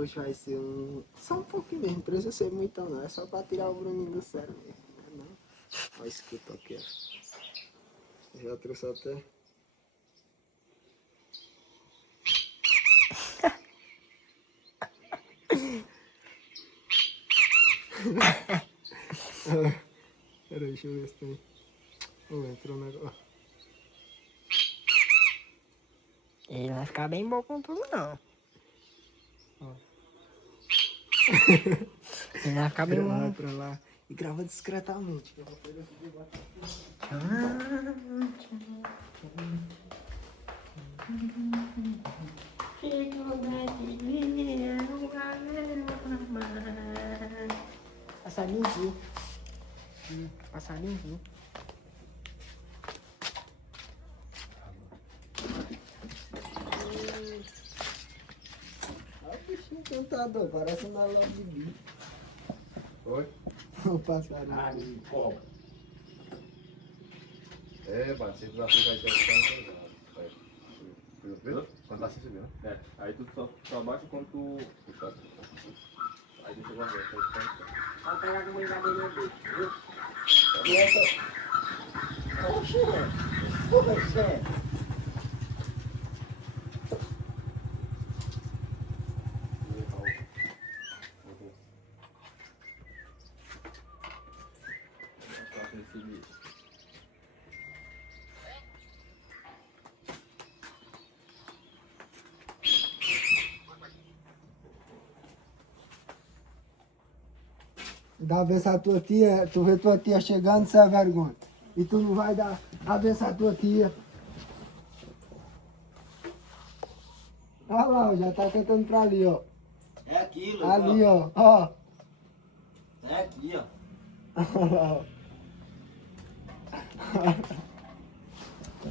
Hoje vai ser só um pouquinho mesmo, não precisa ser muito não. É só pra tirar o Bruninho do sério mesmo. Não é não? Olha isso que eu tô aqui, ó. Já trouxe até. Peraí, deixa eu ver se tem. Oh, entrou um negócio. Ele não vai ficar bem bom com tudo, não. Ó. Ele vai ficar bem Vai bom. pra lá. E grava discretamente. Que eu vou pegar esse debate. Passarinho. Passarinho. Olha o bichinho encantador, parece uma loja de bicho. Oi? O passarinho. Ah, como? É, mano, se desafio vai ter que viu? Quando tá assim, você viu, né? É, aí tu só bate quando tu... Aí deixa eu ver, Só pegar com o brigadeirinho aqui, viu? E essa... Oxe, poxa. Dá a vez a tua tia, tu vê tua tia chegando, sem vergonha. E tu não vai dar a vez a tua tia. Olha lá, ó, já tá cantando pra ali, ó. É aquilo, Ali, ó. Ó. É aqui, ó. Olha lá, ó.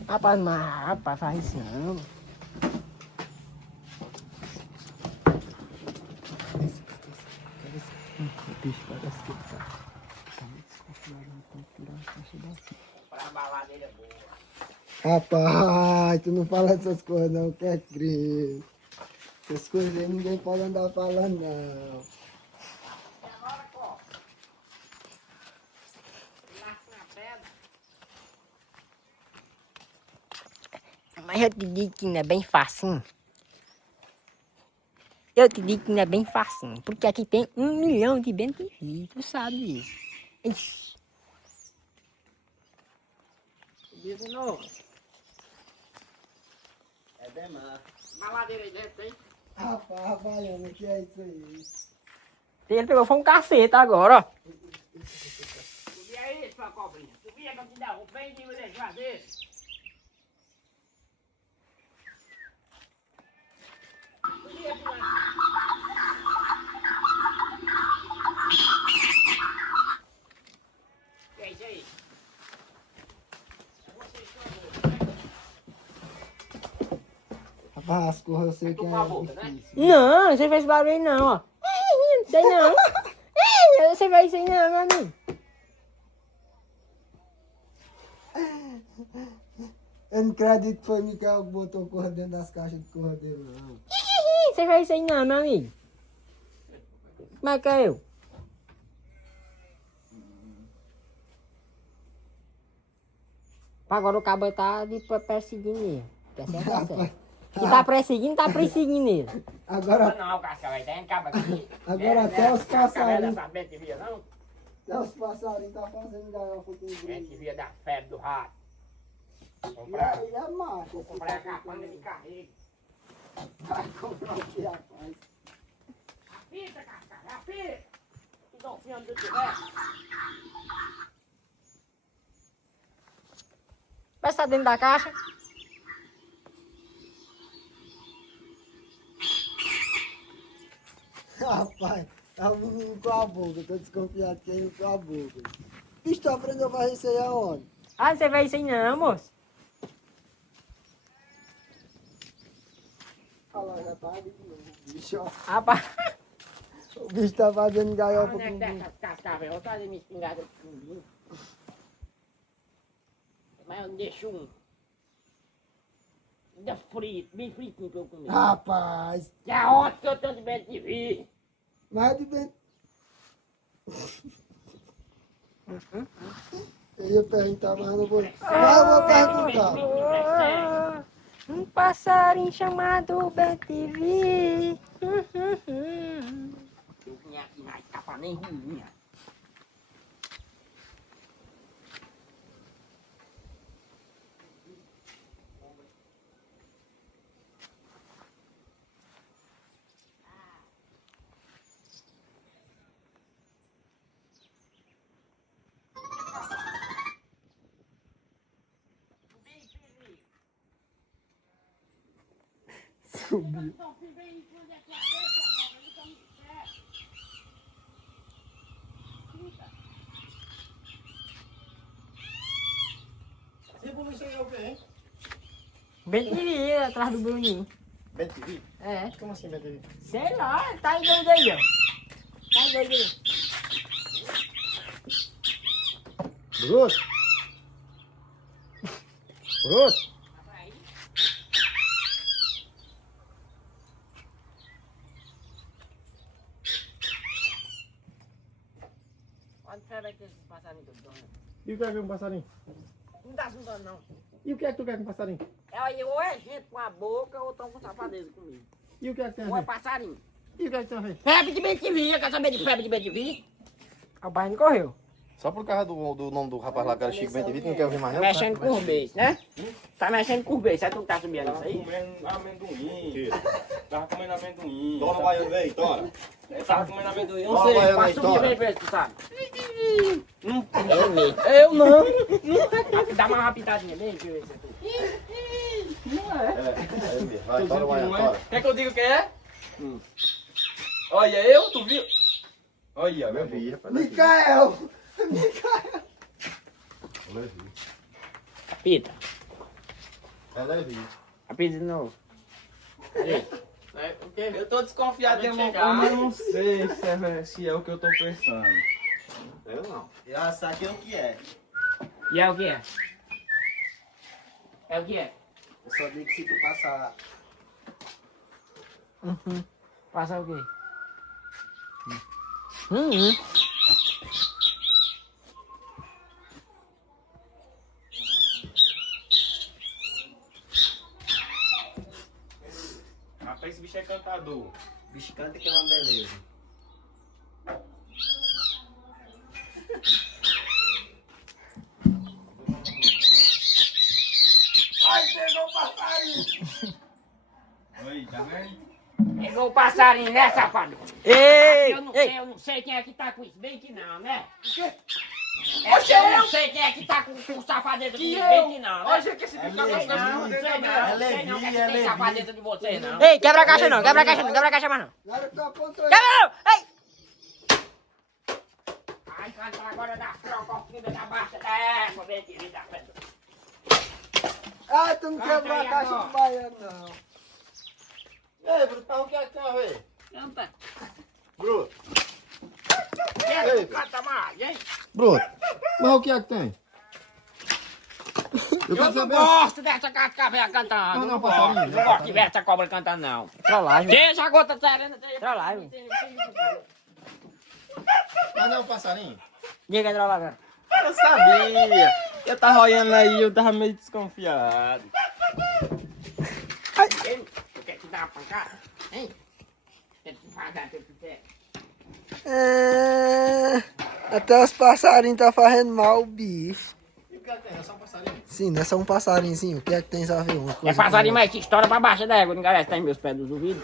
Rapaz, faz isso não. O bicho parece que tá muito desconfiado, não tem que tirar a caixa daqui. Pra baladeira é boa. Rapaz, tu não fala essas coisas não, que é crime. Essas coisas aí ninguém pode andar falando não. Mas eu te digo que não é bem facinho. Eu te digo que não é bem facinho. Porque aqui tem 1 milhão de benefícios. Tu sabe disso. Ixi. Subiu de novo. É demais. Baladeira aí dentro, hein? Rapaz, Havaiana, que é isso aí? Ele pegou, foi um cacete agora, ó. Subi aí, sua cobrinha. Subi aí pra te dar um bem de mulher de fazer. Subi aqui lá. Que é isso aí? É você Rapaz, as coisas eu sei que com a boca, é né? difícil. Não, você fez barulho não, ó. Não sei não. Você fez isso aí não, meu amigo. Eu não acredito que foi Miquel que botou corra dentro das caixas de corra dele, não. Você fez isso aí não, meu amigo. Como é que é eu? Agora o cabo tá perseguindo ele. Tá certo, tá certo. Que tá perseguindo ele. Agora, Não, Casca, vai ter cabo aqui. agora até os passarinhos, Saber que via não? até os passarinhos tá fazendo garrafa com o Gente via da febre do rato. E aí é macho. Vou comprar a capanga de carrego. Vai comprar o que, rapaz? Apita, Casca, apita. Que golfinho onde tu tiver. Vai estar dentro da caixa. Rapaz, tá o menino com a boca, tô desconfiado que ele com a boca. Bicho, tu aprendeu a fazer isso aí aonde? Ah, você fez isso aí não, moço. Olha lá, já tá ali de novo, bicho, ó. Rapaz. O bicho tá fazendo gaiola Onde é com que o tá bicho. essa cascava? Eu vou trazer minha espingarda de fundo. Mas eu não deixo um. Ainda frito, bem fritinho que eu comi. Rapaz, Que é ótimo que eu tô de bem de vir. mais de bem. Eu ia perguntar, mas não vou. Mas eu vou perguntar. Um passarinho chamado BTV. Eu vim aqui na escapa nem ruim. Subiu. Você publicou o quê, hein? Bem de vir, atrás do Bruninho. Ben TV? É. Como assim Ben TV? Sei lá, tá aí doido aí, ó. Tá aí doido aí. Bruto! Bruto! Onde você vai ter esses passarinhos todos, dona? E o que é que é um passarinho? Não dá assunto não. E o que é que tu quer com passarinho? Ou é gente com a boca ou estão com safadeza comigo. E o que é que tem a Ou é ver? passarinho. E o que é que tem a ver? Febre de bem-te-vi, quer saber de febre de bem-te-vi? O bairro correu. Só por causa do nome do rapaz lá que era Chico Ben TV, tu não quer ouvir mais Tá não? mexendo com os beijos, né? Tá mexendo com os beijos, sabe tu que tá subindo isso Tava aí? comendo amendoim. Tava comendo amendoim. Dona Baiana, vem, tora. Tava comendo amendoim. Eu não Dona sei. Baiana, Passa subir tora. bem preso, tu sabe? Eu não. Dá uma rapidadinha bem, deixa eu ver se é tu. Vai, tora, Baiana, tora. Quer que eu diga o que é? Olha, eu, tu viu? Olha, meu Levi, rapaz. Micael! Levi. Apita. É Levi. Apita de novo. Aí. Eu tô desconfiado de amor, mas eu não sei se é o que eu tô pensando. Eu não. Eu já saquei o que é. E é o que é? É o que é? Eu só digo que se tu passar. Passa o quê? Rapaz, esse bicho é cantador. Bicho canta que é uma beleza. Oi, tá vendo? Pegou o passarinho, né, safado? Ei! Eu não sei quem é que tá com isso, bem que não, né? Eu não sei quem é que tá com safadeza comigo, bem que não, né? Olha que esse bicho tá Sei gostando não, de sei você, não, né? sei não, que é que tem safadeza de vocês, não. Ei, quebra a caixa não, quebra a caixa não, quebra a caixa mais não. Agora tu apontou aí. Quebra não! Ei! Vai cantar agora da frocofunda da baixa da égua, bem querida. Ah, tu não Canta quebrou a aí caixa agora. do baiano, não. Ei, Brutão, o que é que tem a ver? Canta. Bruto. Quero que canta mais, hein? Bruto. Mas o que é que tem? Eu Eu quero não saber. gosto dessa cascavel cantando. Não, Não passarinho, gosto. não, Não gosto de ver essa cobra cantando, não. Trollagem. Deixa a gota serena. Trollagem. Mas não é um passarinho? Diga, trollagem. Eu sabia. Eu tava olhando aí, eu tava meio desconfiado. Tu quer te dar uma pancada? Hein? Quer te pagar, teu pé? Até os passarinhos tá fazendo mal, bicho. E o que é que tem? É só um passarinho? Sim, não é só um passarinhozinho. O que é que tem a ver? Uma É coisa passarinho com mais que estoura pra baixo da égua, não garante, tá em meus pés dos ouvidos.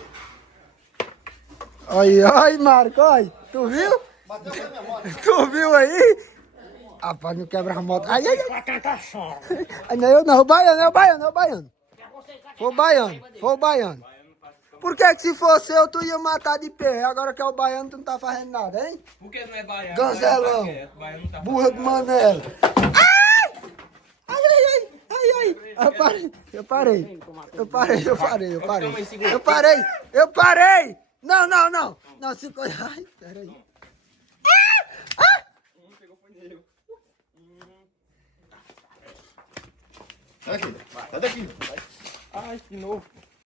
outra. Olha, Marco, olha. Tu viu? Bateu na minha moto. Tu viu aí? Rapaz, não quebra a moto. Ai, ai, ai. Pra cantar só. Ai, não é eu não, o baiano, é o baiano, é o baiano. Foi o baiano, foi o baiano. Por que se fosse eu, tu ia matar de pé? Agora que é o baiano, tu não tá fazendo nada, hein? Por que não é baiano? Ganzelão. Baiano tá quieto, baiano não tá Burra de Manela. Ai! Ai, ai, ai, ai, ai. Eu parei. Não, não, não. Não, se... Ai, peraí. Pegou foi nele. Sai daqui. Sai daqui. Ai, que novo.